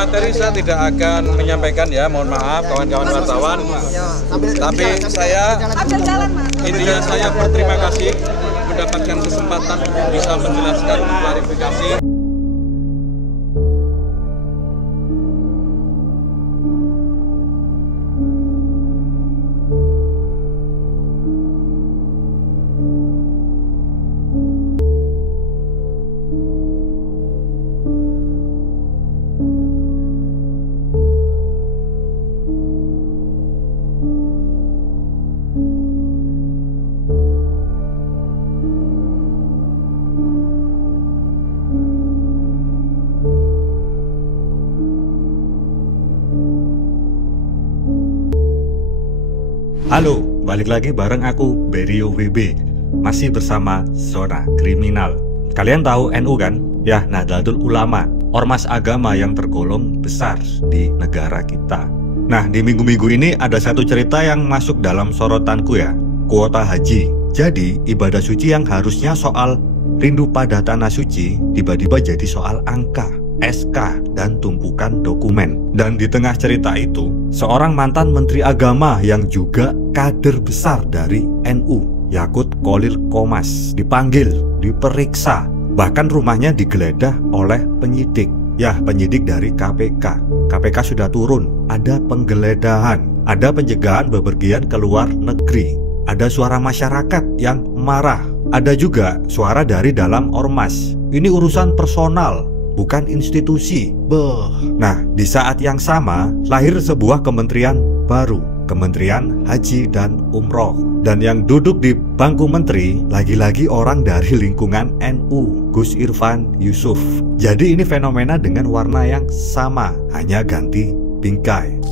materi saya tidak akan menyampaikan ya, mohon maaf kawan-kawan wartawan. Tapi intinya saya berterima kasih mendapatkan kesempatan untuk bisa menjelaskan klarifikasi. Halo, balik lagi bareng aku, Berio WB. Masih bersama Zona Kriminal. Kalian tahu NU kan? Ya, Nahdlatul Ulama, ormas agama yang tergolong besar di negara kita. Nah, di minggu-minggu ini ada satu cerita yang masuk dalam sorotanku ya, kuota haji. Jadi, ibadah suci yang harusnya soal rindu pada tanah suci, tiba-tiba jadi soal angka, SK, dan tumpukan dokumen. Dan di tengah cerita itu, seorang mantan Menteri Agama yang juga kader besar dari NU, Yakut Kholil Qomas, dipanggil, diperiksa, bahkan rumahnya digeledah oleh penyidik. Ya, penyidik dari KPK. KPK sudah turun, ada penggeledahan, ada pencegahan bepergian ke luar negeri, ada suara masyarakat yang marah, ada juga suara dari dalam ormas. Ini urusan personal, bukan institusi. Nah, di saat yang sama lahir sebuah kementerian baru, Kementerian Haji dan Umroh. Dan yang duduk di bangku menteri lagi-lagi orang dari lingkungan NU, Gus Irfan Yusuf. Jadi ini fenomena dengan warna yang sama, hanya ganti bingkai.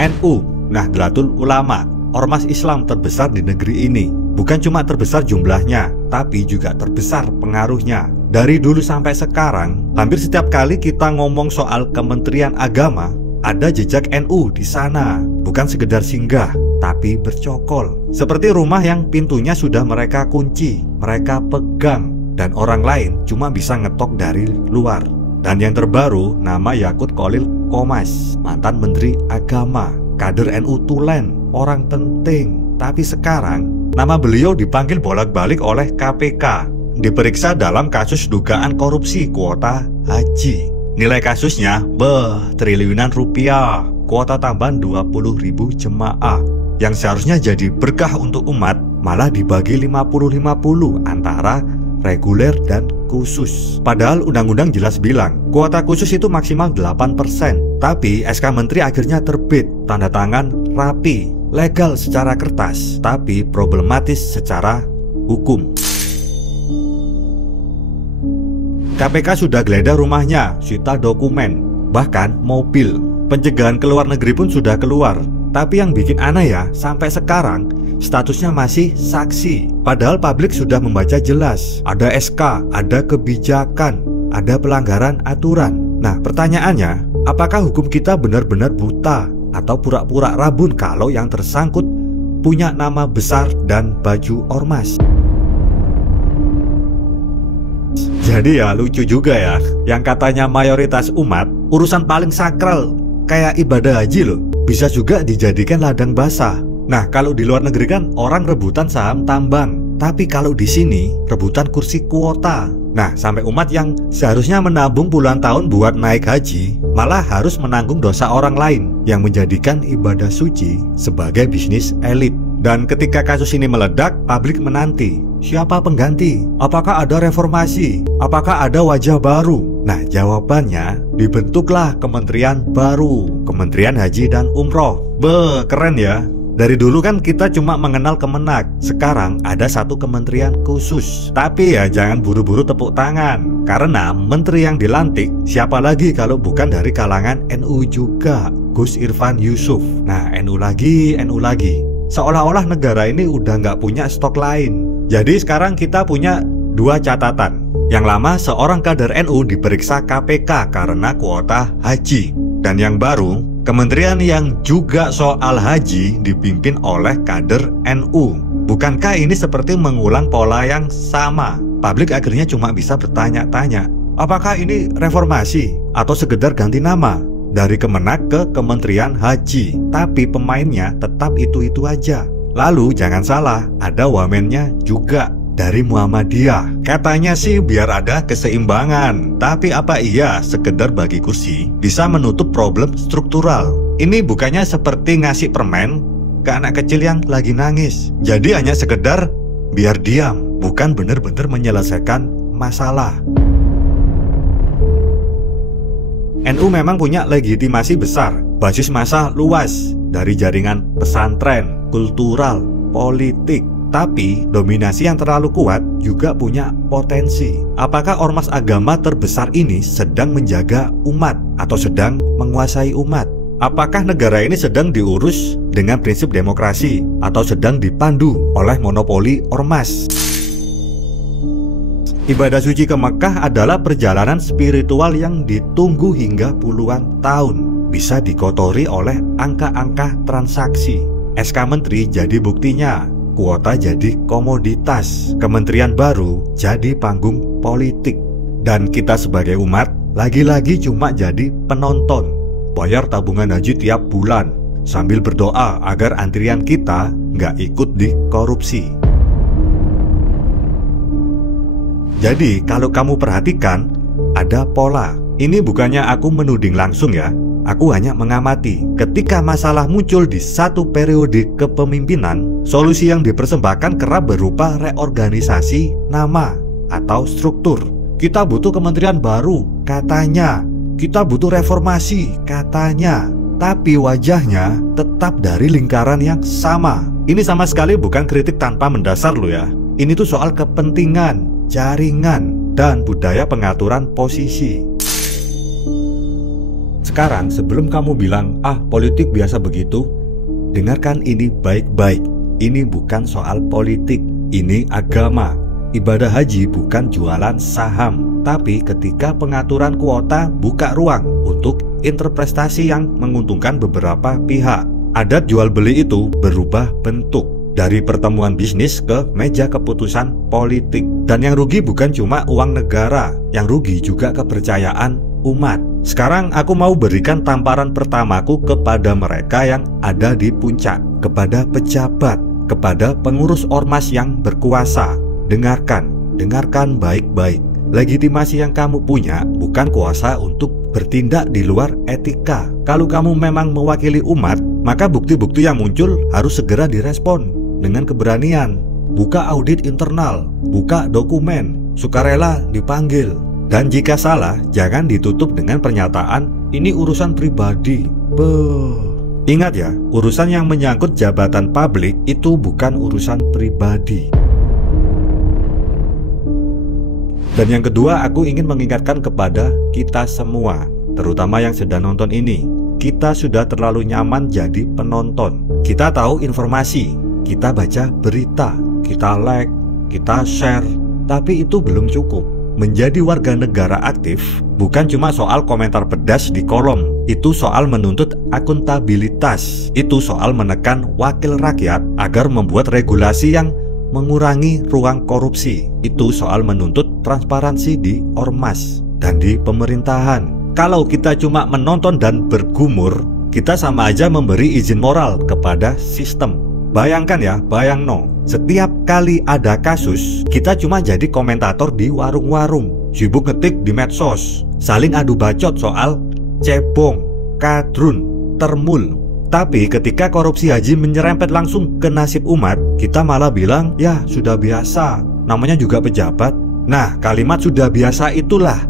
NU, Nahdlatul Ulama, ormas Islam terbesar di negeri ini. Bukan cuma terbesar jumlahnya, tapi juga terbesar pengaruhnya. Dari dulu sampai sekarang, hampir setiap kali kita ngomong soal Kementerian Agama, ada jejak NU di sana. Bukan sekedar singgah, tapi bercokol. Seperti rumah yang pintunya sudah mereka kunci, mereka pegang, dan orang lain cuma bisa ngetok dari luar. Dan yang terbaru, nama Yakut Kholil Qomas, mantan Menteri Agama, kader NU tulen, orang penting. Tapi sekarang, nama beliau dipanggil bolak-balik oleh KPK, diperiksa dalam kasus dugaan korupsi kuota haji. Nilai kasusnya, triliunan rupiah, kuota tambahan 20.000 jemaah. Yang seharusnya jadi berkah untuk umat, malah dibagi 50-50 antara reguler dan khusus. Padahal undang-undang jelas bilang, kuota khusus itu maksimal 8%. Tapi SK Menteri akhirnya terbit, tanda tangan rapi, legal secara kertas, tapi problematis secara hukum. KPK sudah geledah rumahnya, sita dokumen, bahkan mobil. Pencegahan ke luar negeri pun sudah keluar. Tapi yang bikin aneh ya, sampai sekarang statusnya masih saksi. Padahal publik sudah membaca jelas, ada SK, ada kebijakan, ada pelanggaran aturan. Nah, pertanyaannya, apakah hukum kita benar-benar buta atau pura-pura rabun kalau yang tersangkut punya nama besar dan baju ormas? Jadi ya lucu juga ya, yang katanya mayoritas umat, urusan paling sakral kayak ibadah haji loh, bisa juga dijadikan ladang basah. Nah, kalau di luar negeri kan orang rebutan saham tambang, tapi kalau di sini rebutan kursi kuota. Nah, sampai umat yang seharusnya menabung puluhan tahun buat naik haji, malah harus menanggung dosa orang lain yang menjadikan ibadah suci sebagai bisnis elit. Dan ketika kasus ini meledak, publik menanti, siapa pengganti? Apakah ada reformasi? Apakah ada wajah baru? Nah, jawabannya, dibentuklah kementerian baru, Kementerian Haji dan Umroh. Keren ya. Dari dulu kan kita cuma mengenal Kemenak, sekarang ada satu kementerian khusus. Tapi ya jangan buru-buru tepuk tangan, karena menteri yang dilantik siapa lagi kalau bukan dari kalangan NU juga, Gus Irfan Yusuf. Nah, NU lagi, NU lagi. Seolah-olah negara ini udah nggak punya stok lain. Jadi sekarang kita punya dua catatan. Yang lama, seorang kader NU diperiksa KPK karena kuota haji. Dan yang baru, Kementerian yang juga soal haji dipimpin oleh kader NU. Bukankah ini seperti mengulang pola yang sama? Publik akhirnya cuma bisa bertanya-tanya, apakah ini reformasi atau sekedar ganti nama dari Kemenak ke Kementerian Haji? Tapi pemainnya tetap itu-itu aja. Lalu jangan salah, ada wamennya juga dari Muhammadiyah. Katanya sih biar ada keseimbangan. Tapi apa iya sekedar bagi kursi bisa menutup problem struktural? Ini bukannya seperti ngasih permen ke anak kecil yang lagi nangis. Jadi hanya sekedar biar diam, bukan benar-benar menyelesaikan masalah. NU memang punya legitimasi besar, basis massa luas dari jaringan pesantren, kultural, politik. Tapi dominasi yang terlalu kuat juga punya potensi. Apakah ormas agama terbesar ini sedang menjaga umat atau sedang menguasai umat? Apakah negara ini sedang diurus dengan prinsip demokrasi atau sedang dipandu oleh monopoli ormas? Ibadah suci ke Mekah adalah perjalanan spiritual yang ditunggu hingga puluhan tahun. Bisa dikotori oleh angka-angka transaksi. SK Menteri jadi buktinya. Kuota jadi komoditas. Kementerian baru jadi panggung politik. Dan kita sebagai umat lagi-lagi cuma jadi penonton. Bayar tabungan haji tiap bulan sambil berdoa agar antrian kita nggak ikut dikorupsi. Jadi kalau kamu perhatikan, ada pola. Ini bukannya aku menuding langsung ya. Aku hanya mengamati. Ketika masalah muncul di satu periode kepemimpinan, solusi yang dipersembahkan kerap berupa reorganisasi nama atau struktur. Kita butuh kementerian baru, katanya. Kita butuh reformasi, katanya. Tapi wajahnya tetap dari lingkaran yang sama. Ini sama sekali bukan kritik tanpa mendasar loh ya. Ini tuh soal kepentingan, jaringan, dan budaya pengaturan posisi. Sekarang sebelum kamu bilang, ah politik biasa begitu, dengarkan ini baik-baik. Ini bukan soal politik, ini agama. Ibadah haji bukan jualan saham. Tapi ketika pengaturan kuota buka ruang untuk interpretasi yang menguntungkan beberapa pihak, adat jual beli itu berubah bentuk. Dari pertemuan bisnis ke meja keputusan politik. Dan yang rugi bukan cuma uang negara, yang rugi juga kepercayaan umat. Sekarang aku mau berikan tamparan pertamaku kepada mereka yang ada di puncak, kepada pejabat, kepada pengurus ormas yang berkuasa. Dengarkan baik-baik. Legitimasi yang kamu punya bukan kuasa untuk bertindak di luar etika. Kalau kamu memang mewakili umat, maka bukti-bukti yang muncul harus segera direspon dengan keberanian. Buka audit internal, buka dokumen, sukarela dipanggil. Dan jika salah, jangan ditutup dengan pernyataan ini urusan pribadi. Ingat ya, urusan yang menyangkut jabatan publik itu bukan urusan pribadi. Dan yang kedua, aku ingin mengingatkan kepada kita semua, terutama yang sedang nonton ini. Kita sudah terlalu nyaman jadi penonton. Kita tahu informasi, kita baca berita, kita like, kita share. Tapi itu belum cukup. Menjadi warga negara aktif bukan cuma soal komentar pedas di kolom. Itu soal menuntut akuntabilitas. Itu soal menekan wakil rakyat agar membuat regulasi yang mengurangi ruang korupsi. Itu soal menuntut transparansi di ormas dan di pemerintahan. Kalau kita cuma menonton dan bergumur, kita sama aja memberi izin moral kepada sistem. Bayangkan ya, setiap kali ada kasus, kita cuma jadi komentator di warung-warung, sibuk ngetik di medsos, saling adu bacot soal cebong, kadrun, termul. Tapi ketika korupsi haji menyerempet langsung ke nasib umat, kita malah bilang, ya sudah biasa, namanya juga pejabat. Nah, kalimat sudah biasa itulah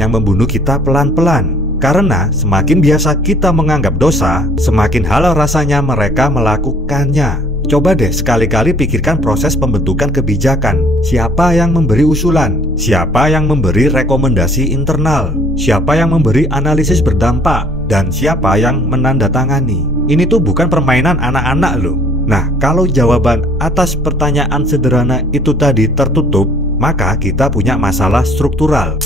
yang membunuh kita pelan-pelan. Karena semakin biasa kita menganggap dosa, semakin halal rasanya mereka melakukannya. Coba deh sekali-kali pikirkan proses pembentukan kebijakan. Siapa yang memberi usulan? Siapa yang memberi rekomendasi internal? Siapa yang memberi analisis berdampak? Dan siapa yang menandatangani? Ini tuh bukan permainan anak-anak loh. Nah, kalau jawaban atas pertanyaan sederhana itu tadi tertutup, maka kita punya masalah struktural.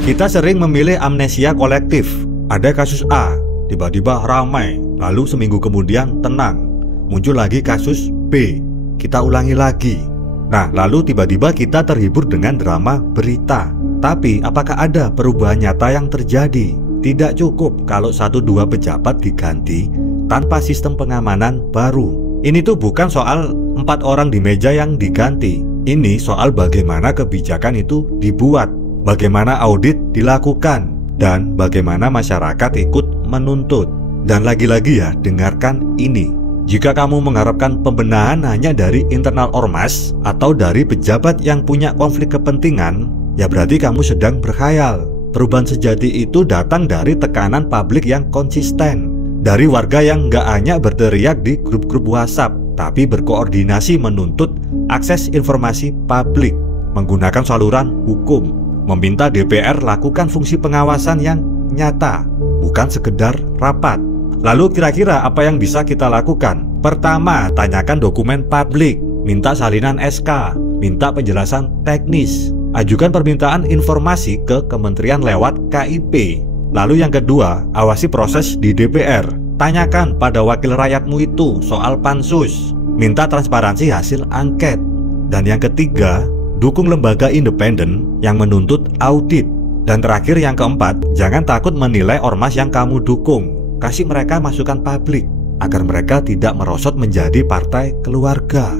Kita sering memilih amnesia kolektif. Ada kasus A, tiba-tiba ramai, lalu seminggu kemudian tenang. Muncul lagi kasus B, kita ulangi lagi. Nah, lalu tiba-tiba kita terhibur dengan drama berita. Tapi apakah ada perubahan nyata yang terjadi? Tidak cukup kalau 1-2 pejabat diganti tanpa sistem pengamanan baru. Ini tuh bukan soal 4 orang di meja yang diganti. Ini soal bagaimana kebijakan itu dibuat, bagaimana audit dilakukan, dan bagaimana masyarakat ikut menuntut. Dan lagi-lagi ya, dengarkan ini. Jika kamu mengharapkan pembenahan hanya dari internal ormas atau dari pejabat yang punya konflik kepentingan, ya berarti kamu sedang berkhayal. Perubahan sejati itu datang dari tekanan publik yang konsisten, dari warga yang nggak hanya berteriak di grup-grup WhatsApp, tapi berkoordinasi menuntut akses informasi publik, menggunakan saluran hukum, meminta DPR lakukan fungsi pengawasan yang nyata, bukan sekedar rapat. Lalu kira-kira apa yang bisa kita lakukan? Pertama, tanyakan dokumen publik, minta salinan SK, minta penjelasan teknis, ajukan permintaan informasi ke kementerian lewat KIP. Lalu yang kedua, awasi proses di DPR. Tanyakan pada wakil rakyatmu itu soal pansus, minta transparansi hasil angket. Dan yang ketiga, dukung lembaga independen yang menuntut audit. Dan terakhir yang keempat, jangan takut menilai ormas yang kamu dukung. Kasih mereka masukan publik agar mereka tidak merosot menjadi partai keluarga.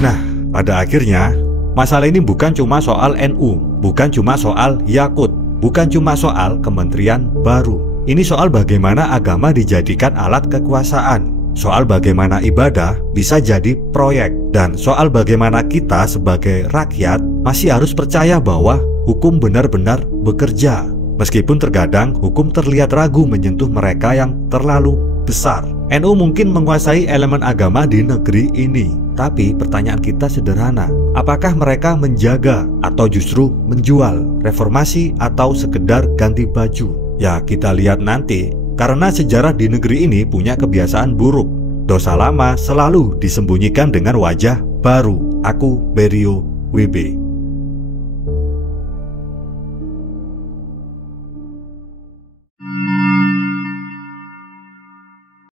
Nah, pada akhirnya masalah ini bukan cuma soal NU, bukan cuma soal Yakut, bukan cuma soal kementerian baru. Ini soal bagaimana agama dijadikan alat kekuasaan, soal bagaimana ibadah bisa jadi proyek, dan soal bagaimana kita sebagai rakyat masih harus percaya bahwa hukum benar-benar bekerja. Meskipun terkadang hukum terlihat ragu menyentuh mereka yang terlalu besar. NU mungkin menguasai elemen agama di negeri ini, tapi pertanyaan kita sederhana. Apakah mereka menjaga atau justru menjual? Reformasi atau sekedar ganti baju? Ya, kita lihat nanti. Karena sejarah di negeri ini punya kebiasaan buruk. Dosa lama selalu disembunyikan dengan wajah baru. Aku Berio WB.